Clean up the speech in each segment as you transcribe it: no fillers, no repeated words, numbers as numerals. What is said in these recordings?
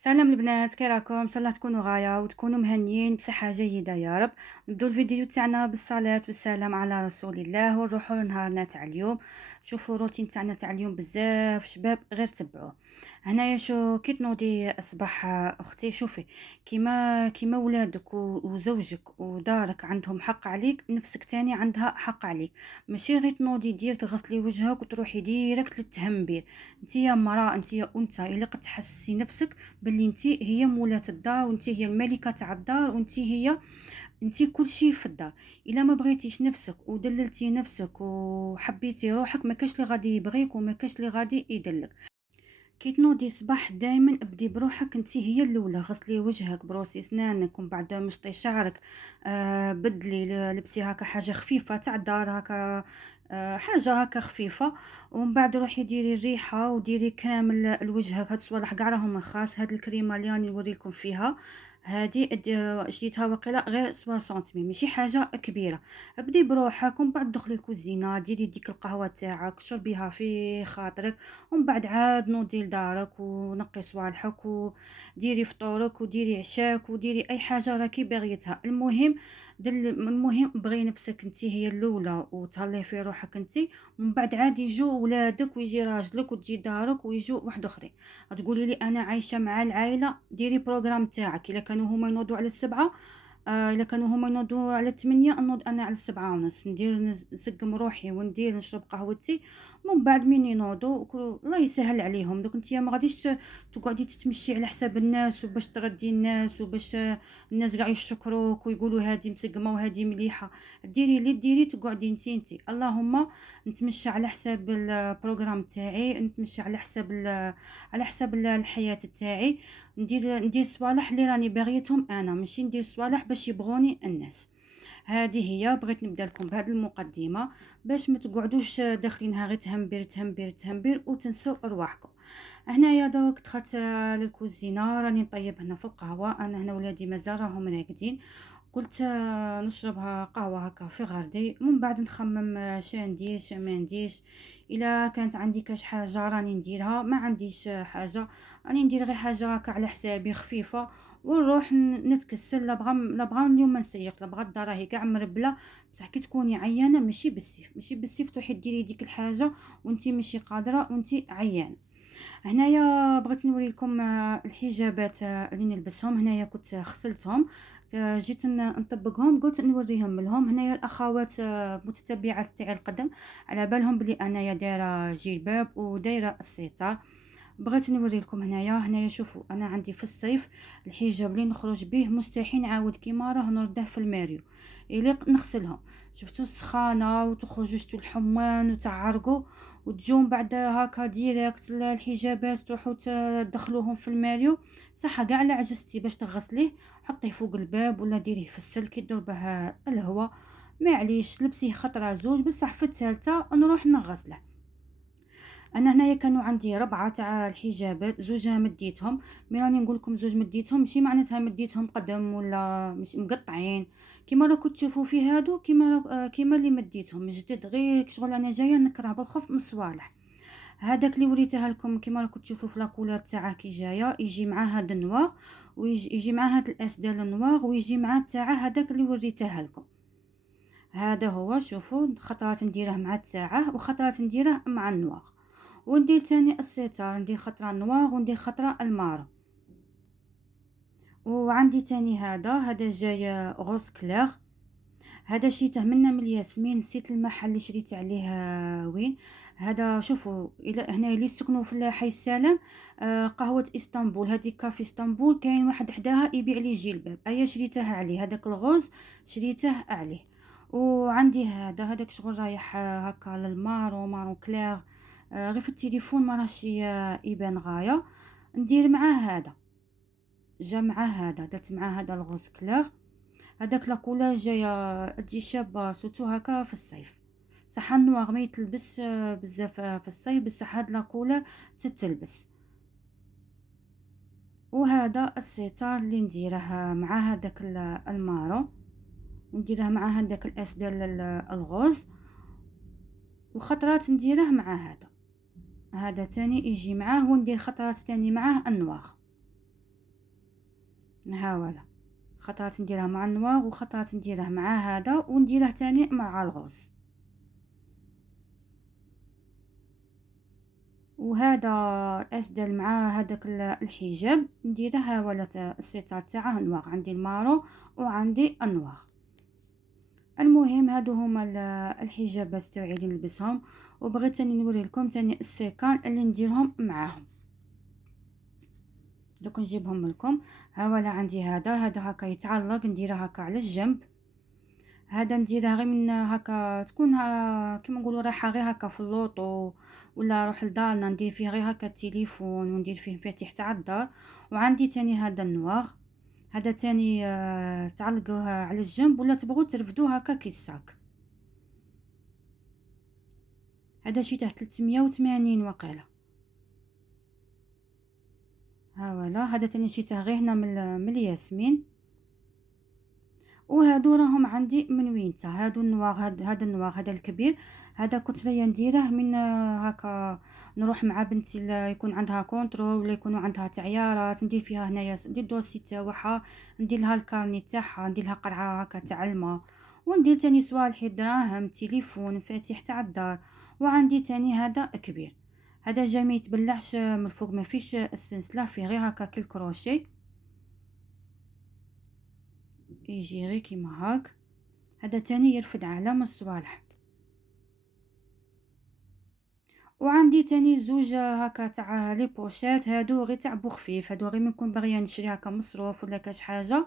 سلام البنات، كي راكم؟ ان شاء الله تكونوا غايه وتكونوا مهنيين بصحه جيده يا رب. نبداو الفيديو تاعنا بالصلاه والسلام على رسول الله ونروحوا لنهارنا تاع اليوم. شوفوا الروتين تاعنا تاع اليوم بزاف شباب، غير تبعوه. هنايا شو كي تنوضي الصباح اختي، شوفي كيما ولادك وزوجك ودارك عندهم حق عليك، نفسك تاني عندها حق عليك. ماشي غير تنوضي ديريكت تغسلي وجهك وتروحي ديريكت للتهمبير. انتيا مراه، انتيا انثى، الا قد تحسي نفسك باللي انتي هي مولاة الدار وانتي هي الملكة تاع الدار انتي كل شيء في الدار. الا ما بغيتيش نفسك ودللتي نفسك وحبيتي روحك، ما كاش اللي غادي يبغيك وما كاش اللي غادي يدلك. كي تنوضي صباح دائما ابدي بروحك، انتي هي الاولى. غسلي وجهك، بروسي اسنانك، ومن بعد مشطي شعرك. بدلي لبسي هكا حاجه خفيفه تاع الدار هكا. حاجه هكا خفيفه. ومن بعد روحي ديري الريحه وديري كريم لوجهك. هاد الصوالح كاع راهم خاص. هاد الكريمه اللي راني نوريكم فيها هادي شريتها وقيله غير 60 ماشي حاجه كبيره. ابدي بروحك ومن بعد دخلي الكوزينه، ديري ديك القهوه تاعك، شربيها في خاطرك. ومن بعد عاد نوضي لدارك ونقي صوالحك وديري فطورك وديري عشاك وديري اي حاجه راكي باغيتها. المهم بغي نفسك انتي هي الاولى وتهلاي في روحك انتي. ومن بعد عاد يجوا ولادك ويجي راجلك وتجي دارك ويجوا واحد اخرين. تقولي لي انا عايشه مع العائله، ديري بروغرام تاعك. الا كانوا هما ينوضوا على السبعة، الا كانوا هما ينوضوا على 8 نوض انا على 7:30، ندير نسقم روحي وندير نشرب قهوتي. ومن بعد من ينوضوا الله يسهل عليهم. دوك انت ما غاديش تقعدي تتمشي على حساب الناس وباش تردي الناس وباش الناس كاع يشكروك ويقولوا هذه مسقمه وهذه مليحه. ديري اللي ديري تقعدي انت اللهم نتمشى على حساب البروغرام تاعي، نتمشى على حساب الحياه تاعي. ندير صوالح اللي راني باغيتهم انا، ماشي ندير صوالح باش يبغوني الناس. هذه هي بغيت نبدا لكم بهذه المقدمه باش ما تقعدوش داخلينها غير تهمبير تهمبير تهمبير وتنسوا ارواحكم. هنايا دوك دخلت للكوزينه، راني نطيب هنا في القهوه. انا هنا ولادي مازال راهم راقدين. قلت نشربها قهوه هكا في غردي، من بعد نخمم شا ندير شا ما نديرش. الا كانت عندي كاش حاجه راني نديرها، ما عنديش حاجه راني ندير غير حاجه هكا على حسابي خفيفه. ونروح نتكسل. لا بغا اليوم ما نسيق، لا بغا الدار راهي كاع مربله. بصح كي تكوني عيانه ماشي بالسيف تروحي ديري ديك الحاجه وانتي ماشي قادره وانتي عيانه. هنايا بغيت نوري لكم الحجابات اللي نلبسهم. هنايا كنت غسلتهم، جيت نطبقهم، قلت نوريهم لهم. هنايا الاخوات متتبعات تاعي القدم على بالهم بلي انايا دايره جلباب ودايره الستار. بغيت نوري لكم هنايا شوفوا. انا عندي في الصيف الحجاب اللي نخرج به مستحيل نعاود كيما راه نرده في الماريو اللي نغسلهم. شفتوا السخانه وتخرجوا شتو الحمان وتعرقوا وتجون بعد هكا ديريكت الحجابات تروحوا تدخلوهم في الماريو. صح كاع لا عجزتي باش تغسليه، حطيه فوق الباب ولا ديريه في السلك يدور به الهواء. معليش لبسيه خطره زوج، بصح في الثالثه نروح نغسله. انا هنايا كانوا عندي ربعه تاع الحجابات، زوج مديتهم. مي راني نقول لكم زوج مديتهم ماشي معناتها مديتهم قدم ولا مش مقطعين. كيما راكم تشوفوا في هادو كيما اللي مديتهم جدد، غير شغل انا جايه نكره بالخوف من الصوالح. هذاك اللي وريته لكم كيما راكم تشوفوا في لاكولات تاعه كي جايه، يجي مع هذا النوار ويجي مع هذا الاسدال النوار ويجي مع تاعه هذاك اللي وريته لكم. هذا هو شوفوا، خطرات نديره مع التاعه وخطرات نديره مع النوار. وندير تاني الستار، ندير خطرة نوار وندير خطرة المارو. وعندي تاني هذا جاي غوز كلير. هذا شريته من الياسمين، نسيت المحل اللي شريت عليه وين. هذا شوفوا الى هنا اللي سكنوا في حي السلام. قهوة اسطنبول، هذه كافي اسطنبول كاين واحد حداها يبيع لي جلباب، ايا شريته عليه هذاك الغوز شريته عليه. وعندي هذاك شغل رايح هكا للمارو مارو كلير. غير في التليفون ما راهش يبان غايه. ندير معاه هذا، جا معاه هذا، درت معاه هذا الغوز كلير. هذاك لاكولا جايه تجي شابه سوتو هكا في الصيف. صح النوار ما يتلبس بزاف في الصيف، بصح هاد لاكولا تتلبس. وهذا الستار اللي نديره مع هذاك المارو، نديره مع هذاك الاسدال الغوز. وخطرات نديره مع هذا تاني يجي معاه، وندير خطرات تاني معاه النوار. نهاوله خطرات نديرها مع النواغ وخطرات نديره مع هذا ونديره تاني مع الغوز. وهذا الاسدل مع هذاك الحجاب نديره هاولة السيطات تاعه نواغ، عندي المارو وعندي النواغ. المهم هادو هما الحجابات تاعي اللي نلبسهم، وبغيت تاني نوري لكم تاني السيكان اللي نديرهم معاهم. دوك نجيبهم لكم. ها ولا عندي هذا هكا يتعلق، نديره هكا على الجنب. هذا نديره غير من هكا تكون كيما نقولوا رايحه غير هكا في اللوطو ولا روح لدارنا، ندير فيه غير هكا التليفون وندير فيه مفاتيح تاع الدار. وعندي تاني هذا النواغ، هذا تاني تعلقوه على الجنب ولا تبغوا ترفدوه هكا كيساك. هذا شي تاع 380 وقيله. ها ولا هذا تاني شيته غير هنا من الياسمين. وهادو راهم عندي من وينتا، هادو النواغ، هذا النواغ هذا الكبير، هذا كنت راهي نديره من هكا نروح مع بنتي يكون عندها كونترول ولا يكونوا عندها تعيارات، ندير فيها هنايا ندير دوسي تاعها، ندير لها الكارني تاعها، ندير لها قرعه هكا تاع الماء، وندير تاني صوالح دراهم تليفون مفاتيح تاع الدار. وعندي تاني هذا كبير، هذا جاي ما يتبلعش من الفوق، ما فيش السلسله، فيه غير هكا كل كروشي يجي غير كيما هاك. هذا تاني يرفد على الصوالح. وعندي تاني زوج هكا تاع لي بوشيت، هادو غير تاع بو خفيف، هادو غير نكون باغيه نشري هكا مصروف ولا كاش حاجه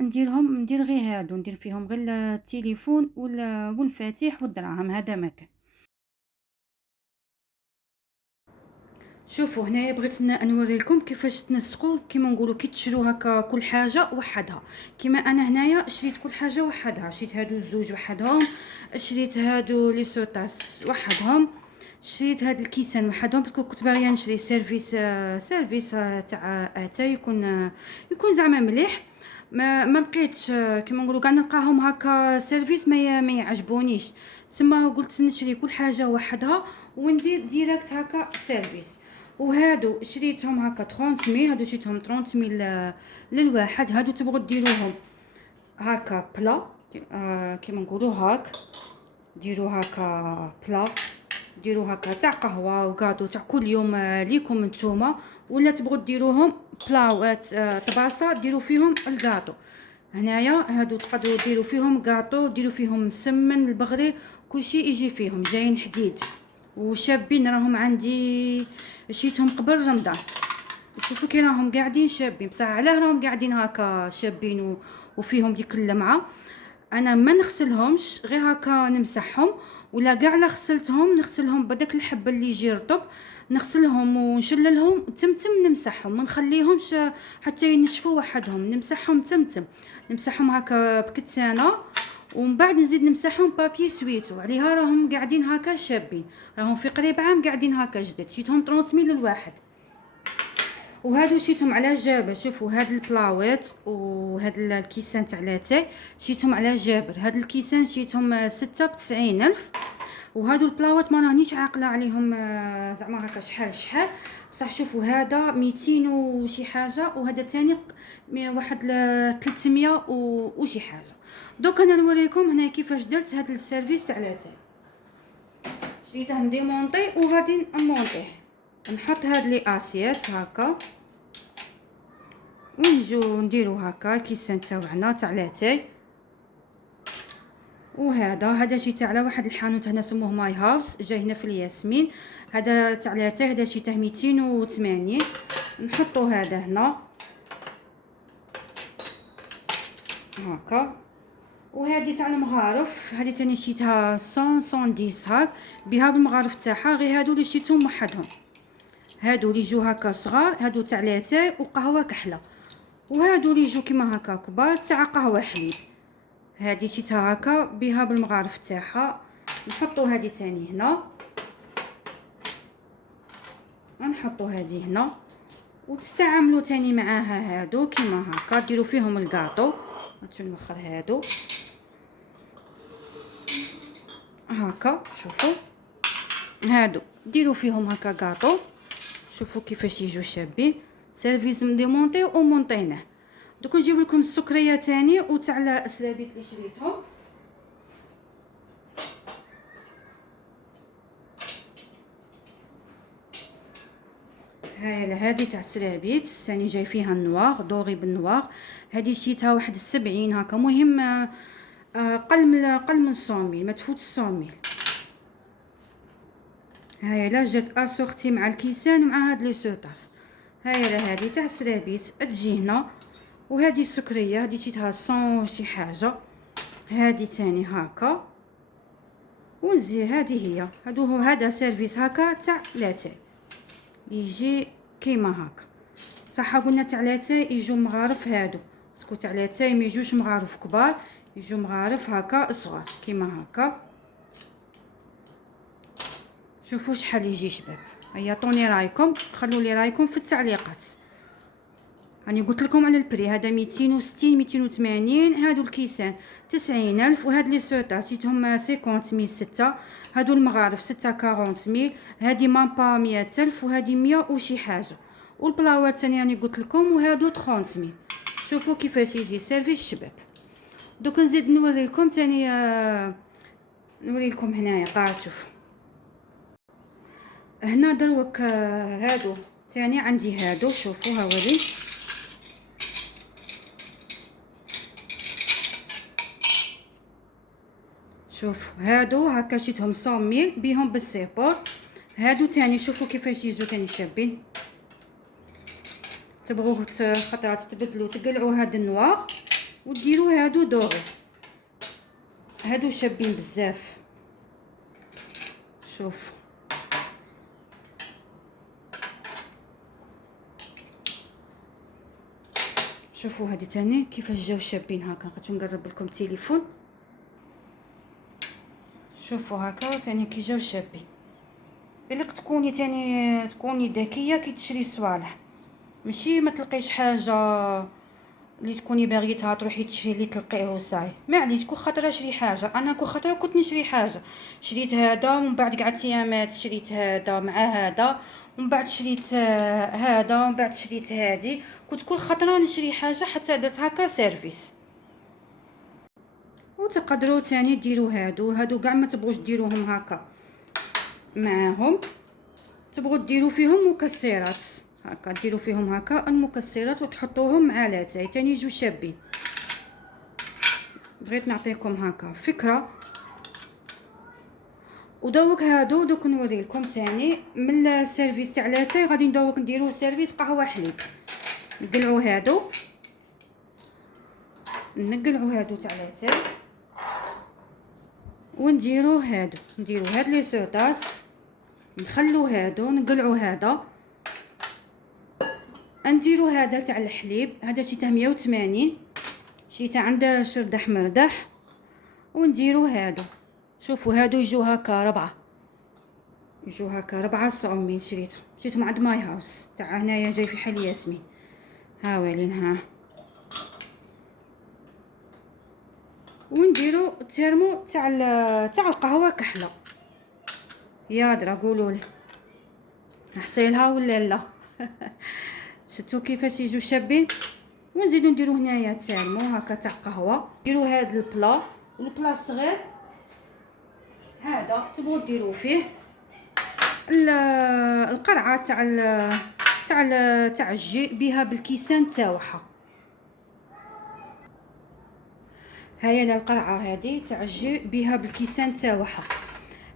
نديرهم، ندير غير هادو، ندير فيهم غير التليفون والمفاتيح والدراهم، هذا مكان. شوفوا هنايا بغيت نوري لكم كيفاش تنسقوا، كيما نقولوا كي تشرو هكا كل حاجه وحدها. كيما انا هنايا شريت كل حاجه وحدها، شريت هادو الزوج وحدهم، شريت هادو لي سوطاس وحدهم، شريت هاد الكيسان وحدهم، باسكو كنت باغيه نشري سيرفيس تاع اتاي يكون زعما مليح. ما لقيتش كيما نقولوا كاع نلقاهم هكا سيرفيس ما يعجبونيش، سما قلت نشري كل حاجه وحدها وندير ديريكت هكا سيرفيس. وهادو شريتهم هكا 30 ميل، هادو شريتهم 30 ميل للواحد. هادو تبغوا ديروهم هكا بلا كيما نقولوا هاك، ديروا هكا بلا، ديروا هكا تاع قهوه وكادو تاع كل يوم ليكم نتوما، ولا تبغوا ديروهم بلاوات طباسه ديروا فيهم الكاطو. هنايا هادو تقدروا ديروا فيهم كاطو، ديروا فيهم مسمن البغري، كلشي يجي فيهم جايين حديد وشابين. راهم عندي شيتهم قبل رمضان، شوفوا كي راهم قاعدين شابين، بصح علاه راهم قاعدين هكا شابين وفيهم ديك اللمعه. انا ما نغسلهمش، غير هكا نمسحهم، ولا كاع لا نغسلهم بداك الحب اللي يجي رطب، نغسلهم ونشللهم تمتم، نمسحهم ما نخليهمش حتى ينشفوا وحدهم، نمسحهم تمتم، نمسحهم هكا بكتانه، ومن بعد نزيد نمسحهم بابي سويتو عليها. راهم قاعدين هكا شابين، راهم في قريب عام قاعدين هكا جدد، شيتهم 30 ميل للواحد. وهادو شيتهم على جابر، شوفوا هاد البلاوات وهاد الكيسان تاع لاتاي شيتهم على جابر. هاد الكيسان شيتهم 96,000. وهادو البلاوات ما رانيش عاقله عليهم زعما هكا شحال، بصح شوفوا هذا 200 وشي حاجه، وهذا تاني واحد 300 وشي حاجه. دوك انا نوريكم هنا كيفاش درت هاد السيرفيس تاع لاتاي. شريته نديمونطي وغادي نمونطيه، نحط هاد لي اسيات هكا ونجو نديرو هكا الكيسان تاعنا تاع لاتاي. وهذا شي تاع واحد الحانوت هنا سموه ماي هاوس، جاي هنا في الياسمين. هذا تاع لاتاي، هذا شي تاع 280. نحطو هذا هنا هكا. وهذه تاع المغارف، هذه تاني شيتها 110 هاك بها بالمغارف تاعها، غير هادو اللي شيتهم وحدهم، هادو اللي جو هكا صغار، هادو تاع لاتاي وقهوه كحله، وهادو اللي جو كيما هكا كبار تاع قهوه حليب. هذه شيتها هكا بها بالمغارف تاعها. نحطو هذه تاني هنا، نحطو هذه هنا، وتستعملوا تاني معاها هادو كيما هكا، ديروا فيهم الكاطو. نوخر هادو هكا، شوفوا هادو ديروا فيهم هكا كاطو، شوفوا كيفاش يجوا شابين. سيرفيس مديمونطي ومونطينه. دوك نجيب لكم السكريه تاني وتاع السلابيت اللي شريتهم. هاي هذه تاع السرابيت ثاني جاي فيها النواغ دوري بالنواغ. هذه شيتها واحد 70 هكا. مهم قل من 100 ما تفوت 100. هاي لا جات اسورتي مع الكيسان مع هاد لي سوطاس. هاي هذه تاع السرابيت تجي هنا. وهذه السكريه هذه شيتها 100 شي حاجه. هذه تاني هكا. ونزي هذه هي هذا سيرفيس هكا تاع لاتاي يجي كيما هكا. صح قلنا تاع لاتاي يجوا مغارف هادو سكو تاع لاتاي ما يجوش مغارف كبار يجوا مغارف هكا صغار كيما هكا. شوفوا شحال يجي شباب. هيا عطوني رايكم خلوا لي رايكم في التعليقات. راني قلت لكم على البري هذا 260 280 هادو الكيسان 90000 وهاد لي سوطا جيتهم 50000 6 هادو المغارف 6 40000 هادي مامبا 100000 وهادي 100 وشي حاجه والبلاوات ثاني راني قلت لكم وهادو 30000. شوفوا كيفاش يجي سيرفيس شباب. دوك نزيد نوري لكم ثاني نوري لكم هنايا قاعد شوف هنا دروك هادو ثاني عندي هادو شوفوا هاولي شوف هادو هكا شيتهم 100 بيهم بالسيبور. هادو تاني شوفوا كيفاش يجوا تاني شابين. تبغوه خطرات تبدلوا تقلعوا هاد النوار وديروا هادو دوري. هادو شابين بزاف. شوف شوفوا هادي تاني كيفاش جاو شابين هكا. غادي نقرب لكم التليفون. شوفوا هكا ثاني كي جاو شابين. بالك تكوني ذكيه كي تشري صوالح ماشي ما تلقيش حاجه اللي تكوني باغيتها تروحي تشري اللي تلقيه وصاي. معليش كل خطره شري حاجه. انا كل خطره كنت نشري حاجه شريت هذا ومن بعد قعدت ايامات شريت هذا مع هذا ومن بعد شريت هذا ومن بعد شريت هذه. كنت كل خطره نشري حاجه حتى درت هكا سيرفيس. وتقدروا تاني ديروا هادو كاع ما تبغوش ديروهم هكا معاهم تبغوا ديروا فيهم مكسرات هكا ديروا فيهم هكا المكسرات وتحطوهم مع لاتاي تاني يجوا شابين. بغيت نعطيكم هكا فكره. ودوك هادو دوك نوري لكم ثاني من السيرفيس تاع لاتاي غادي ندوك نديروه سيرفيس قهوه حليب. نقلعوا هادو تاع لاتاي ونديروا نديروا هاد لي سوطاس نخلو هادو نقلعوا هذا نديروا هذا تاع الحليب. هذا شيته 180 شيته عند شردح مردح ونديروا هادو. شوفوا هادو يجوا هكا ربعة صعومين شريتهم عند ماي هاوس تاع هنايا جاي في حل ياسمين. ها ويلين ها. ونديروا الترمو تاع القهوه كحله. يا درا قولوا لي نحصيلها ولا لا. شفتوا كيفاش يجوا شابين. ونزيدو نديرو هنايا ترمو هكا تاع قهوه. ديروا هاد البلا والبلا الصغير هذا تبغوا ديروا فيه القرعه تاع الجي بها بالكيسان تاعها. هاي انا القرعه هذه تاع الجي بها بالكيسان تاعها.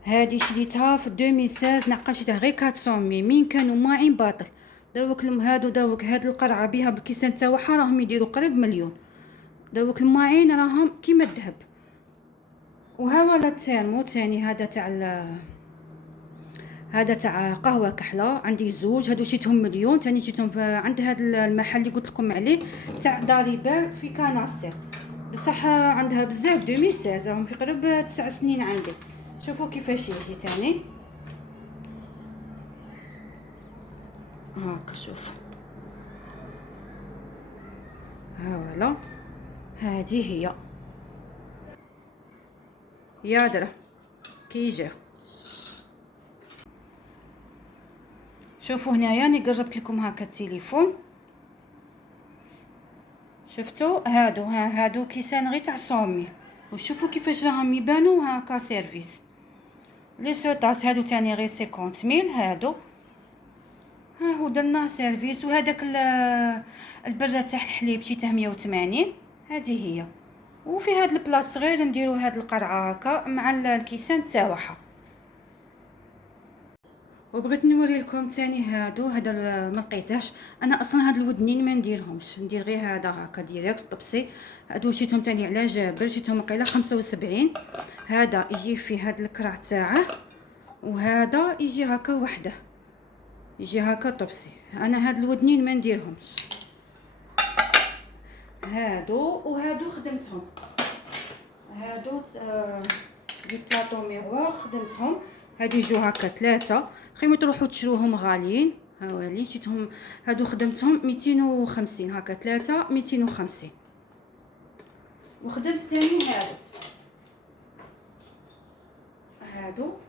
هذه شريتها في 2016 نقشتها غير 400 مين كانوا ماعين باطل. دروك دروك هاد القرعه بها بالكيسان تاعها راهم يديروا قريب مليون. دروك الماعين راهم كيما الذهب. وها ولا الترمو تاني هذا تاع قهوه كحله عندي زوج. هادو شيتهم مليون تاني شيتهم عند هذا المحل اللي قلت لكم عليه تاع داريبال في كناستر. بصح عندها بزاف 2016 راهم في قرب 9 سنين عندي. شوفوا كيفاش يجي تاني هاكا. شوف ها ولا هذه هي يا درا كي جا. شوفوا هنايا راني قربت لكم هكا التليفون. شفتوا هادو كيسان غير تاع صومي، وشوفوا كيفاش راهم يبانوا هكا سيرفيس. لي سوطاس هادو تاني غير 50,000 هادو. ها هو درنا سيرفيس. وهذاك البره تاع الحليب شيته 180، هذه هي. وفي هاد البلاص صغير نديرو هاد القرعه هكا مع الكيسان تاعها. وبغيت نوري لكم ثاني هذا ما لقيتهش انا اصلا. هاد الودنين ما نديرهمش، ندير غير هذا هكا ديريكت طبسي. هادو شيتهم ثاني على جابل، شيتهم قيله 75. هذا يجي فيه هاد الكرع تاعه، وهذا يجي هكا وحده، يجي هكا طبسي. انا هاد الودنين ما نديرهمش. وهادو خدمتهم، هادو دي بلاطو ميغوار خدمتهم. هادو يجوا هكا 3، خيمو تروحوا تشروهم غاليين. هاولي شيتهم هادو خدمتهم 250 هكا 3 250. وخدمت ثاني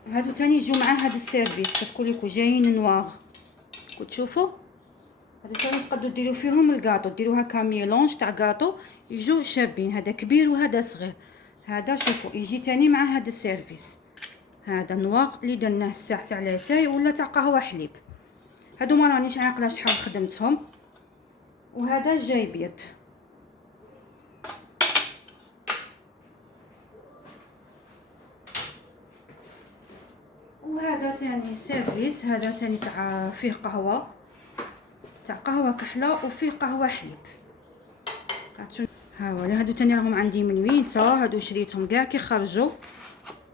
هادو ثاني يجوا مع هاد السيرفيس، كتقول جايين نواغ. كنت تشوفوا هادو ثاني تقدروا ديروا فيهم الكاطو، ديروا هكا ميلونج تاع كاطو، يجوا شابين. هذا كبير وهذا صغير. هذا شوفوا يجي ثاني مع هاد السيرفيس. هذا نواغ اللي درناه الساعه تاع لاتاي ولا تاع قهوه حليب. هادو ما رانيش عاقله شحال خدمتهم. وهذا جاي بيض. وهذا ثاني سيرفيس، هذا ثاني تاع فيه قهوه، تاع قهوه كحله وفيه قهوه حليب. ها ولا هادو ثاني راهم عندي من وينتا. هادو شريتهم كاع كي خرجوا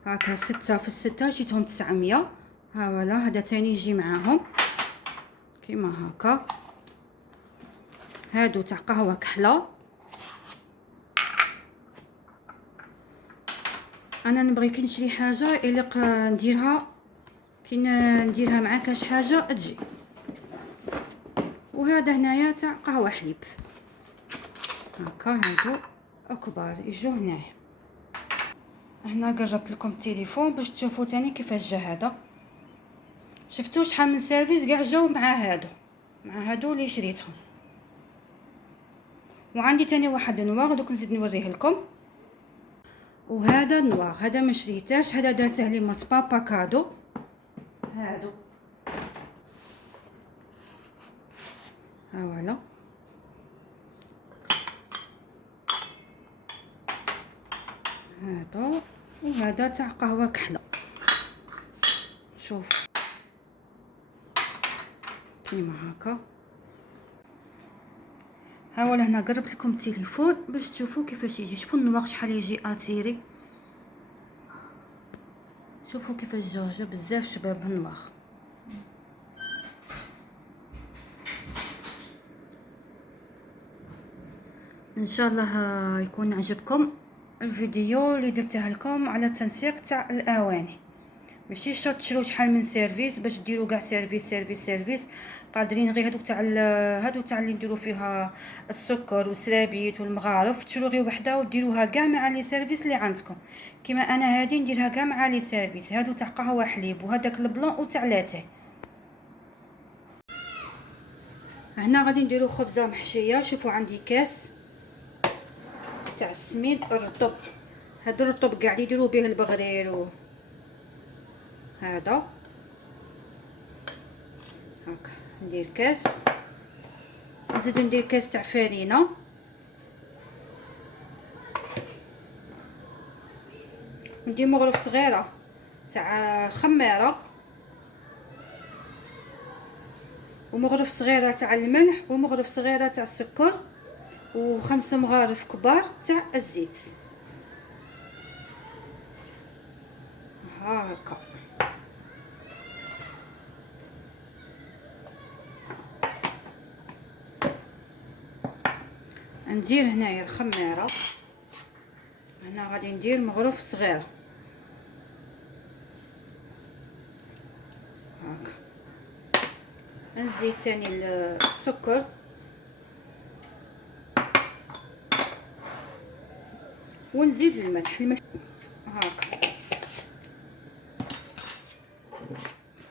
هكا 6 في 6، شريتهم 900. ها ولا هذا ثاني يجي معاهم كيما هكا. هادو تاع قهوه كحله. انا نبغي كي نشري حاجه يليق نديرها، كي نديرها مع كاش حاجه تجي. وهذا هنايا تاع قهوه حليب هكا. هادو كبار يجوا هنايا. هنا قربت لكم التليفون باش تشوفوا تاني كيفاش جا هذا. شفتوا شحال من سيرفيس كاع جاو مع هادو اللي شريتهم. وعندي تاني واحد نواغ دوك نزيد نوريه لكم. وهذا النواغ هذا ما شريتاش، هذا درته لي مات بابا كادو. هادو ها فوالا. هذا وهذا تاع قهوه كحله. شوف كيما هكا. ها ولا هنا قربت لكم التليفون باش تشوفوا كيفاش يجي. شوفوا النواغ شحال يجي اتيري. شوفوا كيفاش جا بزاف شباب النواغ. ان شاء الله يكون عجبكم الفيديو اللي درته لكم على التنسيق تاع الاواني. ماشي شرط تشرو شحال من سيرفيس باش ديروا كاع سيرفيس. قادرين غير هادو تاع اللي نديروا فيها السكر والسرابيت والمغارف، تشرو غير وحده وديروها كاع مع لي سيرفيس اللي عندكم. كيما انا هادي نديرها كاع مع لي سيرفيس. هادو تاع قهوه حليب وهداك البلون وتاع لاتاي. هنا غادي نديروا خبزه محشيه. شوفوا عندي كاس تاع السميد الرطب. هاد الرطب كاع اللي يديروا به البغرير هذا هاكا. ندير كاس، نزيد ندير كاس تاع فرينه، ندير مغرف صغيره تاع خميره، ومغرف صغيره تاع الملح، ومغرف صغيره تاع السكر، و5 مغارف كبار تاع الزيت هاكا. ندير هنايا الخميره. هنا غادي ندير مغرف صغيره هاكا. نزيد ثاني السكر، ونزيد الملح هاكا.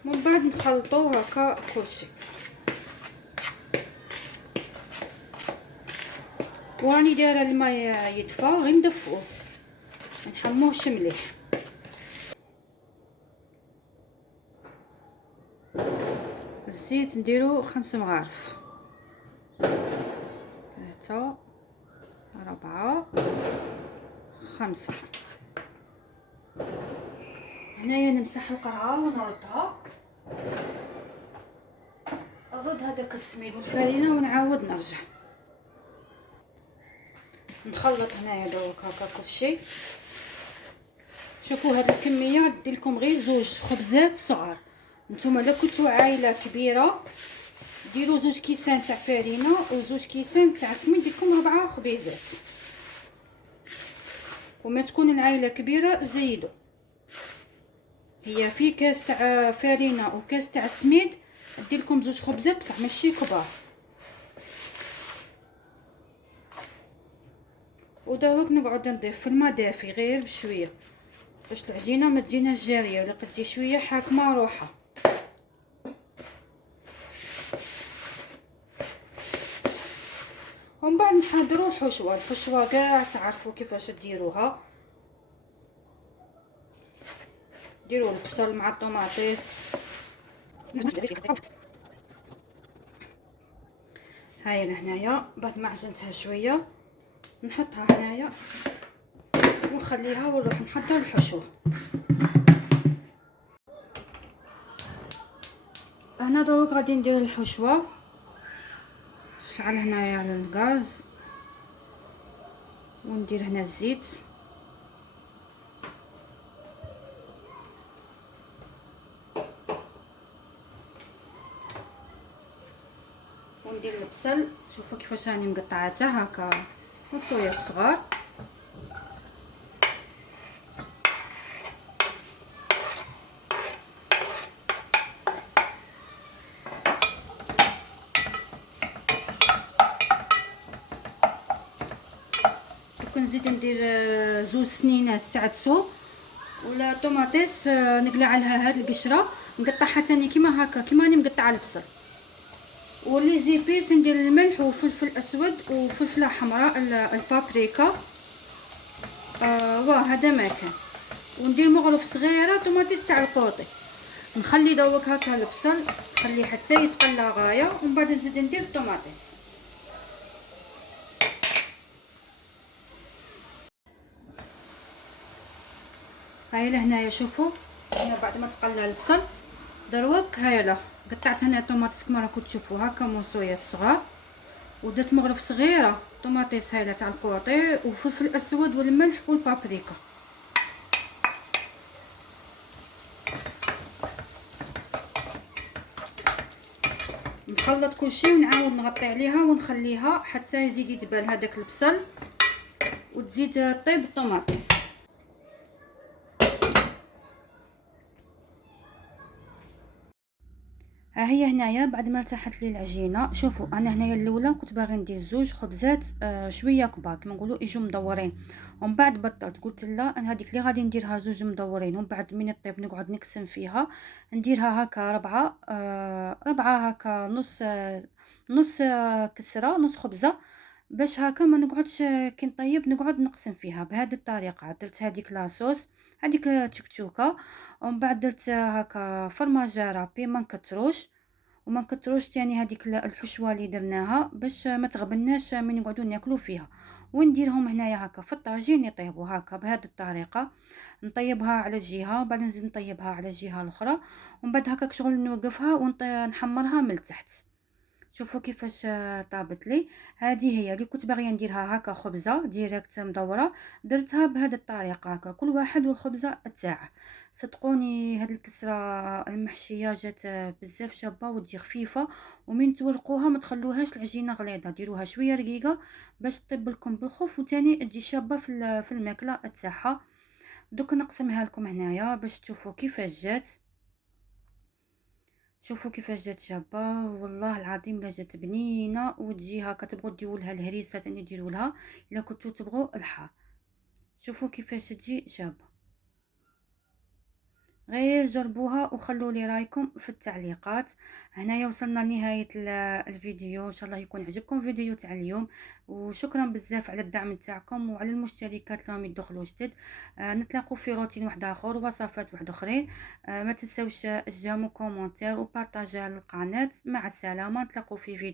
من بعد نخلطوه هكا كلشي. وراني دايره الماء يدفى، غير ندفوه نحموهش مليح. الزيت نديرو 5 مغارف، 3 4 5. هنايا نمسح القرعه ونردها، نرد هذاك السميد والفرينه ونعاود نرجع نخلط. هنايا دوك هكا كلشي. شوفوا هاد الكميه دير لكم غير 2 خبزات صغار. نتوما الا كنتو عائله كبيره ديروا 2 كيسان تاع فرينه و2 كيسان تاع سميد، دير لكم 4 خبيزات. وما تكون العائله كبيره زيدوا، هي في كاس تاع فرينه وكاس تاع سميد دير لكم 2 خبزات بصح ماشي كبار. وداوك نقعد نضيف في الماء دافي غير بشويه باش العجينه ما تجيناش جاريه، ولا تجي شويه حاكمه روحها. ومن بعد نحضروا الحشوه كاع تعرفوا كيفاش ديروها. ديروا البصل مع الطوماطيس. هاي لهنايا بعد ما عجنتها شويه نحطها هنايا ونخليها ونروح نحضر الحشو. هنا دروك غادي ندير الحشوه. نشعل هنايا على الغاز وندير هنا الزيت وندير البصل. شوفوا كيفاش راني مقطعاته هكا فصويات صغار. نزيد ندير 2 سنينات تاع الثوم ولا طوماطيس، نقلع لها هاد القشره نقطعها تاني كيما هكا كيما راني مقطعه البصل. ولي زيبيس ندير الملح وفلفل اسود وفلفله حمراء البابريكا. واه هذا ما كان. وندير مغرف صغيره طوماطيس تاع القوطي. نخلي دوك هكا البصل نخليه حتى يتقلى غايه ومن بعد نزيد ندير الطوماطيس. هاي لهنايا شوفوا هنا بعد ما تقلى البصل دروك هاي له قطعت هنا طوماطيس كما راكم تشوفوا هكا موصويات صغار، ودرت مغرف صغيره طوماطيس هايله تاع القوطي وفلفل اسود والملح والبابريكا. نخلط كلشي ونعاود نغطي عليها ونخليها حتى يزيد يدبل هذاك البصل وتزيد طيب الطوماطيس. ها هي هنايا بعد ما ارتاحت لي العجينه. شوفوا انا هنايا الاولى كنت باغي ندير 2 خبزات شويه كبار كما نقولوا يجوا مدورين، ومن بعد بطلت قلت لا انا هذيك اللي غادي نديرها 2 مدورين، ومن بعد من الطيب نقعد نقسم فيها نديرها هكا ربعه هكا نص كسره نص خبزه باش هكا ما نقعدش كي نطيب نقعد نقسم فيها. بهذه الطريقه درت هذيك لاصوص هذيك تشكتوكه، ومن بعد درت هكا فرماجه رابي ما نكتروش وما نكتروش تاني هذيك الحشوه اللي درناها باش ما تغبناش من نقعدوا ناكلوا فيها. ونديرهم هنايا هكا في الطاجين يطيبوا هكا بهذه الطريقه. نطيبها على جهه وبعد نزيد نطيبها على الجهه الاخرى ومن بعد هكا شغل نوقفها ونحمرها من تحت. شوفوا كيفاش طابت لي. هذه هي اللي كنت باغيه نديرها هكا خبزه ديريكت مدوره، درتها بهذه الطريقه هكا كل واحد والخبزه تاعه. صدقوني هذه الكسره المحشيه جات بزاف شابه وتجي خفيفه، ومن تورقوها ما تخلوهاش العجينه غليظه ديروها شويه رقيقه باش تطيب لكم بالخف وتاني تجي شابه في الماكله تاعها. دوك نقسمها لكم هنايا باش تشوفوا كيفاش جات. شوفوا كيفاش جات شابه والله العظيم لا جات بنينه وتجي هكا تبغوا ديروا لها الهريسه تاني ديروا لها الا كنتو تبغوا الحار. شوفوا كيفاش تجي شابه. غير جربوها وخلوا لي رايكم في التعليقات. هنايا وصلنا لنهاية الفيديو، ان شاء الله يكون عجبكم الفيديو تاع اليوم، وشكرا بزاف على الدعم تاعكم وعلى المشتركات اللي راهم يدخلوا جدد. نتلاقوا في روتين واحد اخر ووصفات واحد اخرين. ما تنساوش تجاوبوا كومونتير وبارطاجيو القناة. مع السلامة، نتلاقوا في فيديو